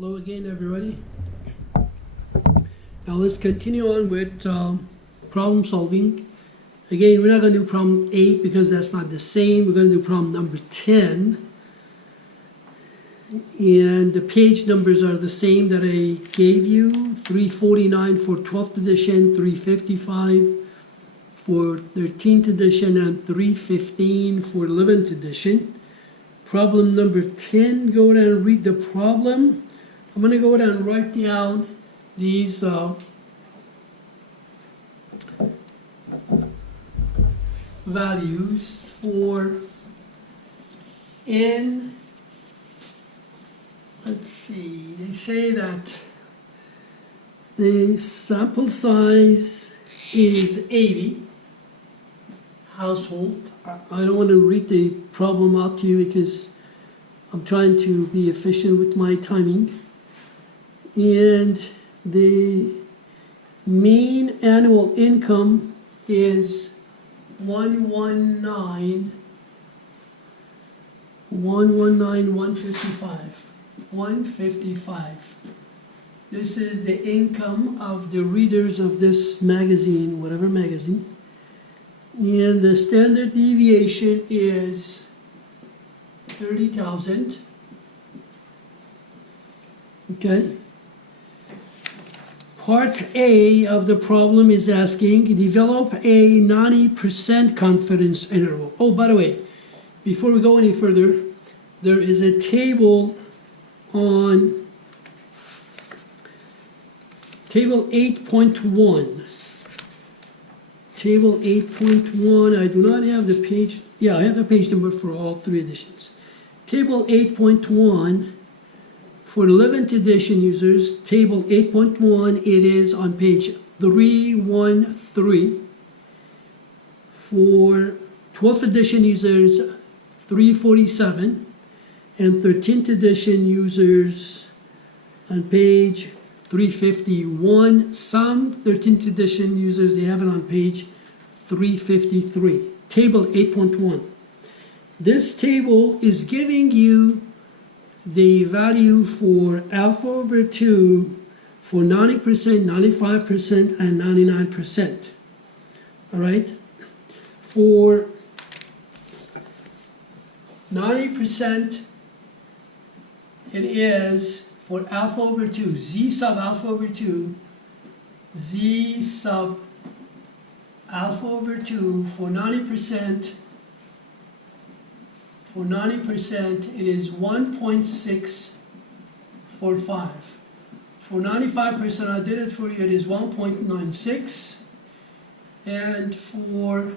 Hello again, everybody. Now let's continue on with problem solving. Again, we're not going to do problem 8 because that's not the same. We're going to do problem number 10. And the page numbers are the same that I gave you. 349 for 12th edition, 355 for 13th edition, and 315 for 11th edition. Problem number 10, go ahead and read the problem. I'm going to go ahead and write down these values for n. Let's see, they say that the sample size is 80 household. I don't want to read the problem out to you because I'm trying to be efficient with my timing. And the mean annual income is 155. This is the income of the readers of this magazine, whatever magazine. And the standard deviation is 30,000. Okay. Part A of the problem is asking, develop a 90% confidence interval. Oh, by the way, before we go any further, there is a table on table 8.1. Table 8.1, I do not have the page, I have the page number for all three editions. Table 8.1, for 11th edition users, table 8.1, it is on page 313. For 12th edition users, 347. And 13th edition users on page 351. Some 13th edition users, they have it on page 353. Table 8.1. This table is giving you the value for alpha over 2 for 90%, 95%, and 99%. All right? For 90%, it is for alpha over 2, z sub alpha over 2, z sub alpha over 2 for 90%. For 90%, it is 1.645. For 95%, I did it for you, it is 1.96. And for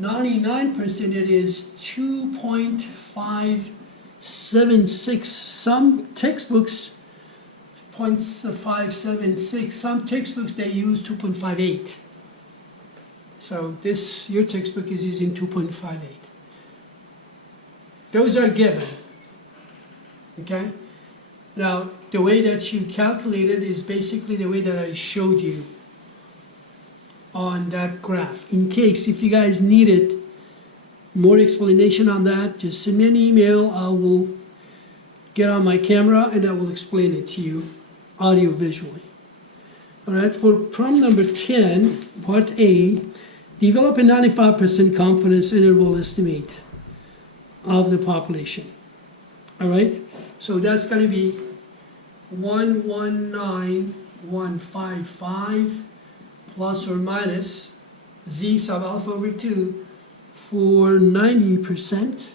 99%, it is 2.576. Some textbooks, 0.576. Some textbooks, they use 2.58. So this, your textbook is using 2.58. Those are given, okay? Now, the way that you calculate it is basically the way that I showed you on that graph. In case, if you guys needed more explanation on that, just send me an email. I will get on my camera and I will explain it to you audio-visually. All right, for problem number 10, part A, develop a 95% confidence interval estimate of the population. All right, so that's going to be 119,155 plus or minus z sub alpha over 2 for 90%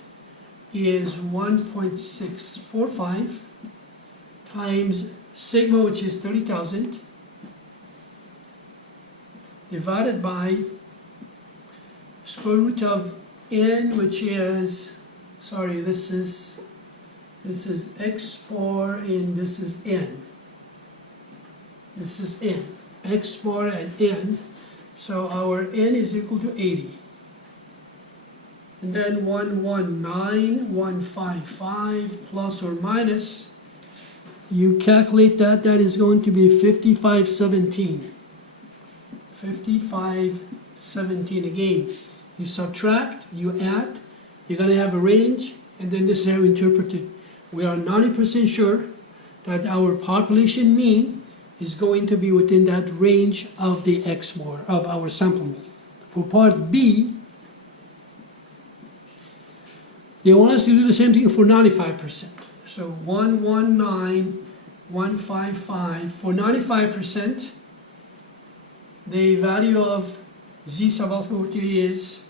is 1.645 times sigma, which is 30,000, divided by square root of n, which is, sorry, this is x bar and this is n. This is n. X bar and n. So our n is equal to 80. And then 119,155 plus or minus, you calculate that, that is going to be 5517. 5517 again. You subtract, you add, you're going to have a range, and then this is how we interpret it. We are 90% sure that our population mean is going to be within that range of the X bar, of our sample mean. For part B, they want us to do the same thing for 95%. So 119,155. For 95%, the value of Z sub alpha over 3 is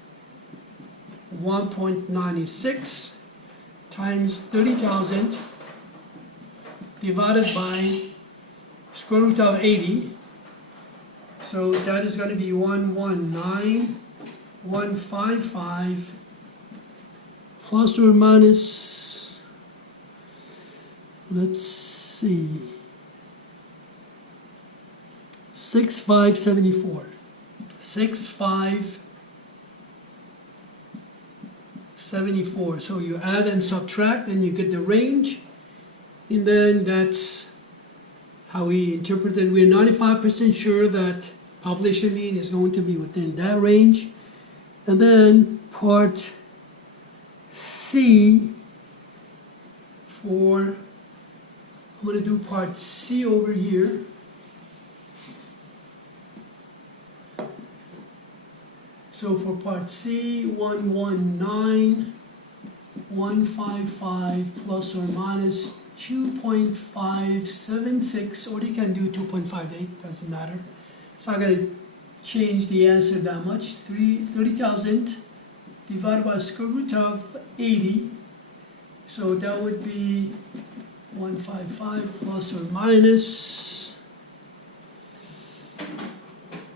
1.96 times 30,000 divided by square root of 80. So that is going to be 119,155 plus or minus, let's see, 6,574. 6,574. So you add and subtract and you get the range, and then that's how we interpret it. We're 95% sure that population mean is going to be within that range. And then part C, I'm going to do part C over here. So for part C, 119,155 plus or minus 2.576, or you can do 2.58, doesn't matter. It's not going to change the answer that much. 30,000 divided by square root of 80. So that would be 155 plus or minus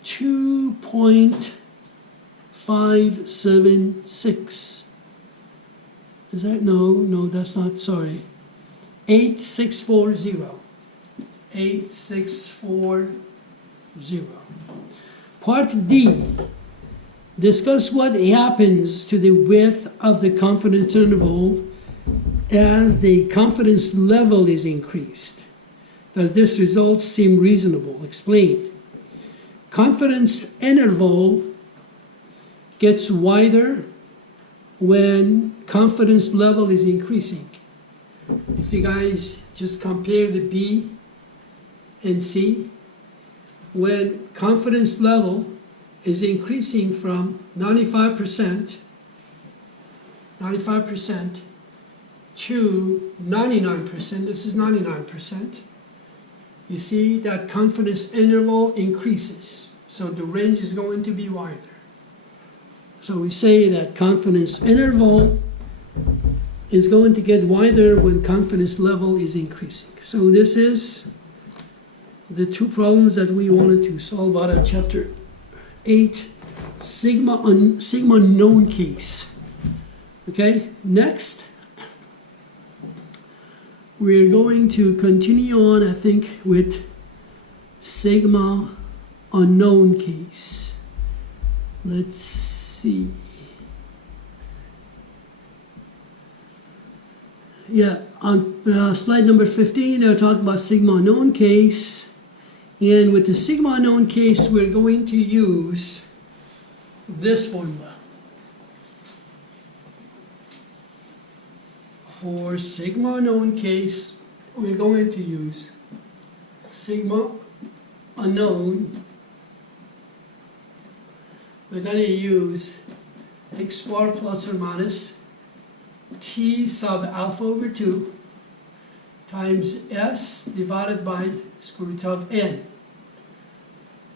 2.576. Is that, no, that's not, sorry. 8640. 8640. Part D. Discuss what happens to the width of the confidence interval as the confidence level is increased. Does this result seem reasonable? Explain. Confidence interval gets wider when confidence level is increasing. If you guys just compare the B and C, when confidence level is increasing from 95% to 99%, this is 99%, you see that confidence interval increases. So the range is going to be wider. So we say that confidence interval is going to get wider when confidence level is increasing. So this is the two problems that we wanted to solve out of chapter 8, sigma known case. Okay, next we're going to continue on, I think, with sigma unknown case. Let's see. Yeah, on slide number 15, they're talking about sigma unknown case. And with the sigma unknown case, we're going to use this formula. For sigma unknown case, we're going to use sigma unknown. We're going to use x bar plus or minus t sub alpha over 2 times s divided by square root of n.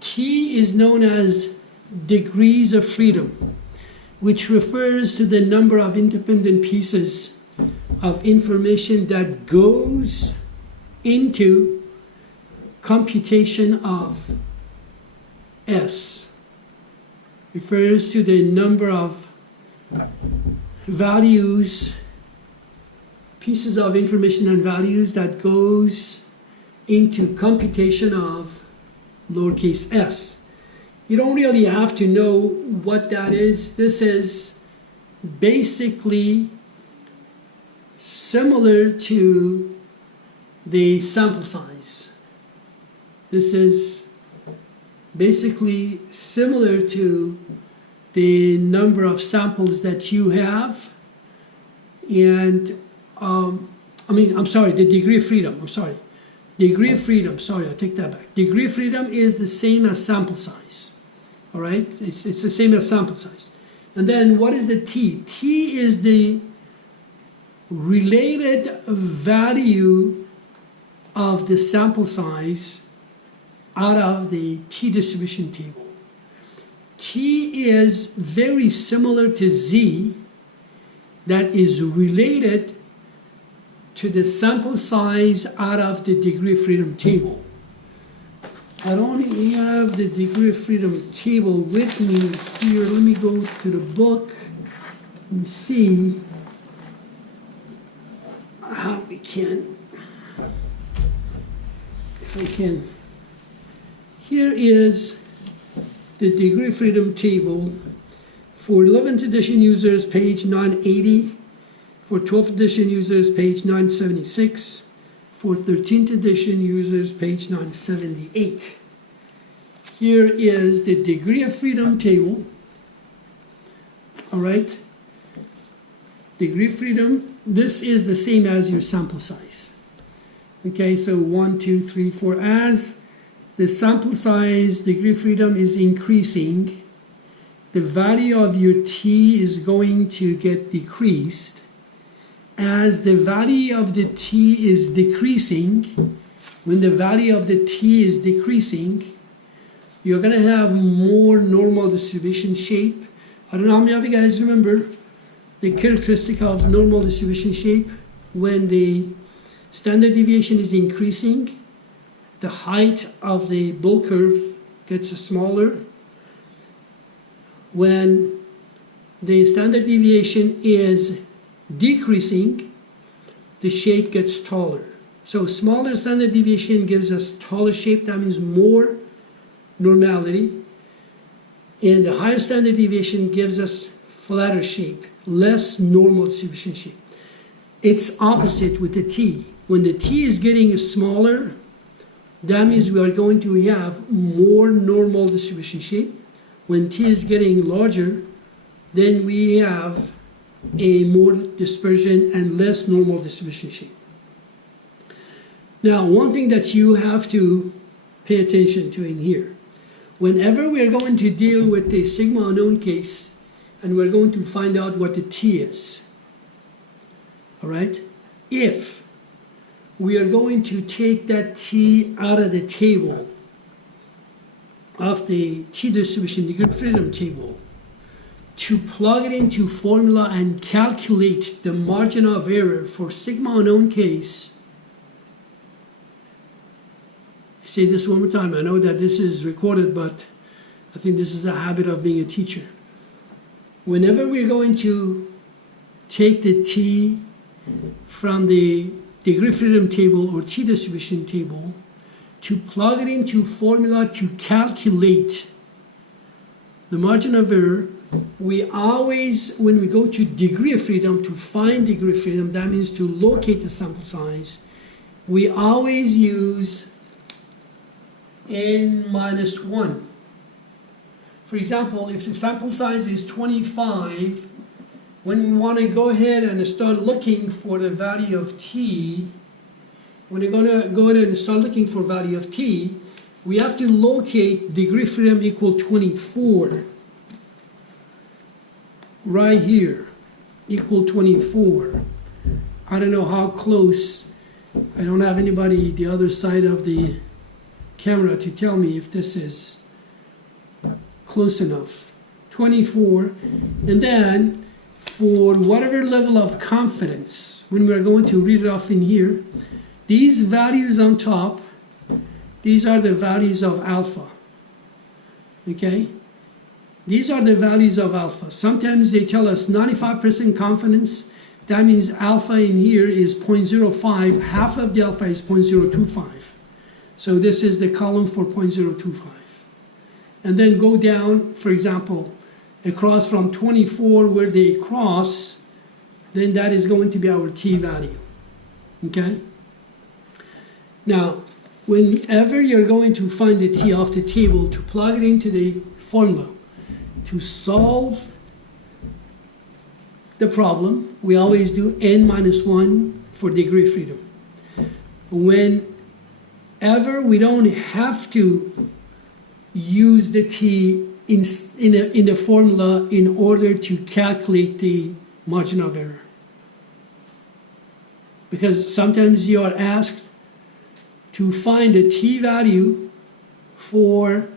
T is known as degrees of freedom, which refers to the number of independent pieces of information that goes into computation of S. Refers to the number of values, pieces of information and values that goes into computation of lowercase s. You don't really have to know what that is. This is basically similar to the sample size. This is basically similar to the number of samples that you have, and the degree of freedom, Degree of freedom, sorry, I take that back. Degree of freedom is the same as sample size. All right, it's the same as sample size. And then what is the t? T is the related value of the sample size out of the t distribution table. T is very similar to z, that is related to the sample size out of the degree of freedom table. I don't have the degree of freedom table with me here. Let me go to the book and see how we can, if I can. Here is the degree of freedom table for 11th edition users, page 980. For 12th edition users, page 976. For 13th edition users, page 978. Here is the degree of freedom table. All right. Degree of freedom, this is the same as your sample size. Okay, so 1, 2, 3, 4. As the sample size degree of freedom is increasing, the value of your t is going to get decreased. As the value of the t is decreasing, when the value of the t is decreasing, you're going to have more normal distribution shape. I don't know how many of you guys remember the characteristic of normal distribution shape. When the standard deviation is increasing, the height of the bull curve gets smaller. When the standard deviation is decreasing, the shape gets taller. So smaller standard deviation gives us taller shape, that means more normality. And the higher standard deviation gives us flatter shape, less normal distribution shape. It's opposite with the t. When the t is getting smaller, that means we are going to have more normal distribution shape. When t is getting larger, then we have a more dispersion and less normal distribution shape. Now, one thing that you have to pay attention to in here, whenever we are going to deal with a sigma unknown case and we're going to find out what the t is, all right, if we are going to take that t out of the table, of the t distribution degree of freedom table, to plug it into formula and calculate the margin of error for sigma unknown case. Say this one more time. I know that this is recorded, but I think this is a habit of being a teacher. Whenever we're going to take the t from the degree of freedom table or t distribution table, to plug it into formula to calculate the margin of error, we always, when we go to degree of freedom, to find degree of freedom, that means to locate the sample size, we always use n minus 1. For example, if the sample size is 25, when we want to go ahead and start looking for the value of t, when you're going to go ahead and start looking for value of t, we have to locate degree of freedom equal 24. Right here, equal 24. I don't know how close. I don't have anybody the other side of the camera to tell me if this is close enough. 24. And then for whatever level of confidence, when we're going to read it off in here, these values on top, these are the values of alpha. Okay? These are the values of alpha. Sometimes they tell us 95% confidence. That means alpha in here is 0.05. Half of the alpha is 0.025. So this is the column for 0.025. And then go down, for example, across from 24 where they cross, then that is going to be our t value. Okay? Now, whenever you're going to find the t off the table, to plug it into the formula, to solve the problem, we always do n minus 1 for degree of freedom. When However, we don't have to use the t in the formula in order to calculate the margin of error. Because sometimes you are asked to find the t-value for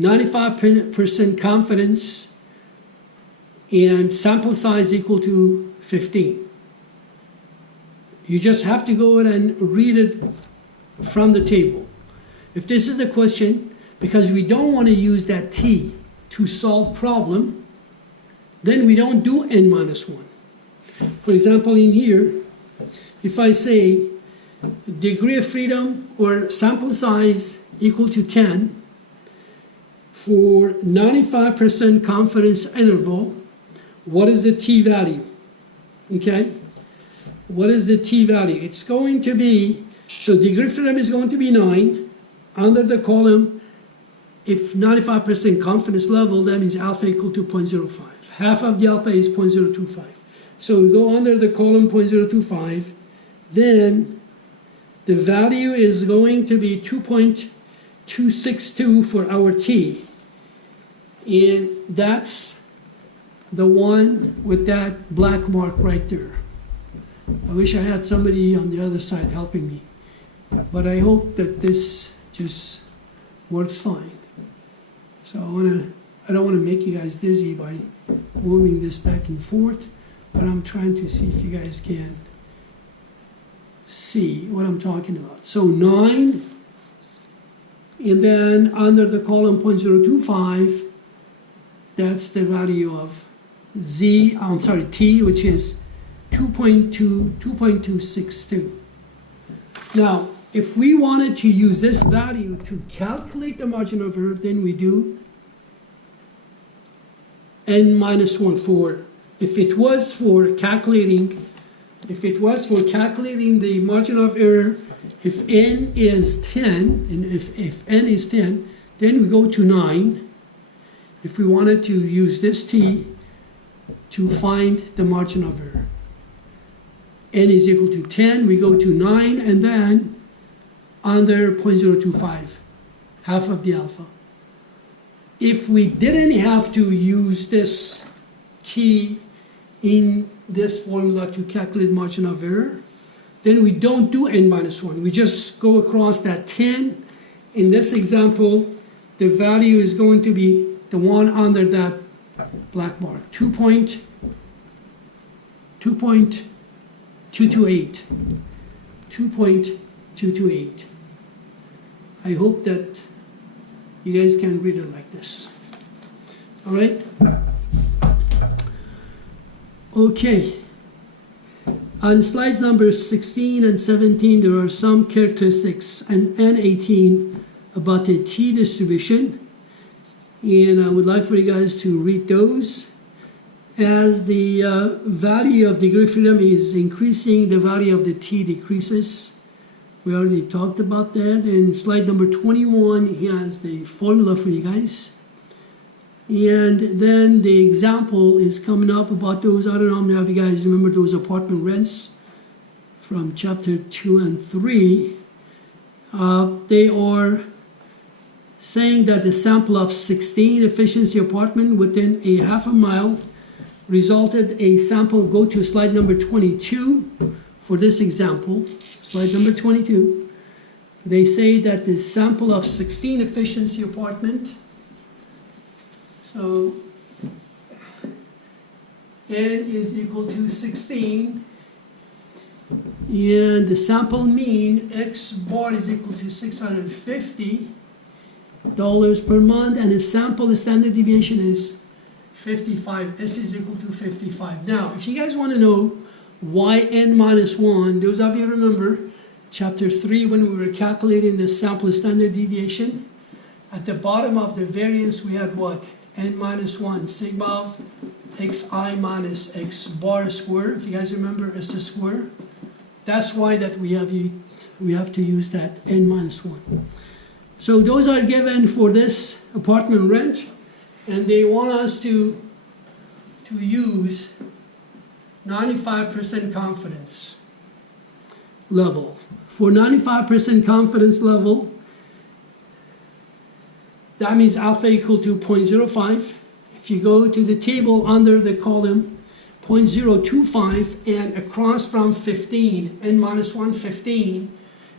95% confidence and sample size equal to 15. You just have to go ahead and read it from the table. If this is the question, because we don't want to use that t to solve problem, then we don't do n-1. For example, in here, if I say degree of freedom or sample size equal to 10 for 95% confidence interval, what is the t-value? Okay? What is the t-value? It's going to be, so degree of freedom is going to be 9. Under the column, if 95% confidence level, that means alpha equal to 0.05. Half of the alpha is 0.025. So we go under the column 0.025, then the value is going to be 2.262 for our t. And that's the one with that black mark right there. I wish I had somebody on the other side helping me. But I hope that this just works fine. So I don't want to make you guys dizzy by moving this back and forth, but I'm trying to see if you guys can see what I'm talking about. So 9, and then under the column 0.025, that's the value of t, which is 2.262. Now, if we wanted to use this value to calculate the margin of error, then we do n-1 for, if it was for calculating the margin of error, if n is 10, and if n is 10, then we go to 9. If we wanted to use this t to find the margin of error, n is equal to 10, we go to 9, and then under 0.025, half of the alpha. If we didn't have to use this t in this formula to calculate margin of error, then we don't do n-1. We just go across that 10. In this example, the value is going to be the one under that black mark, 2.228. 2.228. I hope that you guys can read it like this. All right? Okay. On slides number 16 and 17, there are some characteristics, and 18 about the t distribution. And I would like for you guys to read those. As the value of degree of freedom is increasing, the value of the t decreases. We already talked about that. In slide number 21, he has the formula for you guys. And then the example is coming up about those. I don't know how many of you guys remember those apartment rents from chapter 2 and 3. They are saying that the sample of 16 efficiency apartment within a half a mile resulted a sample. Go to slide number 22 for this example. Slide number 22. They say that the sample of 16 efficiency apartment, so n is equal to 16, and the sample mean x bar is equal to $650 per month, and the sample standard deviation is 55. S is equal to 55. Now, if you guys want to know why n-1, those of you remember chapter 3 when we were calculating the sample standard deviation, at the bottom of the variance we had what? n-1, sigma of xi minus x bar squared. If you guys remember, s squared. That's why that we have to use that n-1. So those are given for this apartment rent, and they want us to use 95% confidence level For 95% confidence level, that means alpha equal to 0.05. If you go to the table under the column 0.025 and across from 15, n minus 1, 15,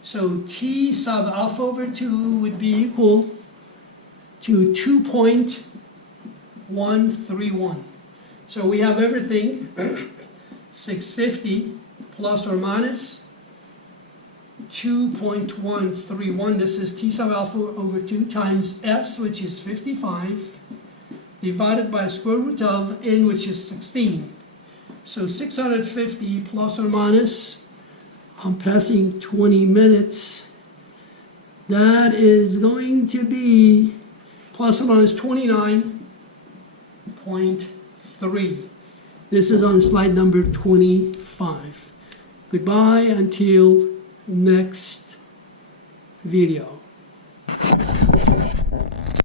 so t sub alpha over 2 would be equal to 2.131. So we have everything, 650 plus or minus 2.131. This is t sub alpha over 2 times s, which is 55, divided by square root of n, which is 16. So 650 plus or minus, I'm passing 20 minutes, that is going to be plus or minus 29.3. This is on slide number 25. Goodbye until next video.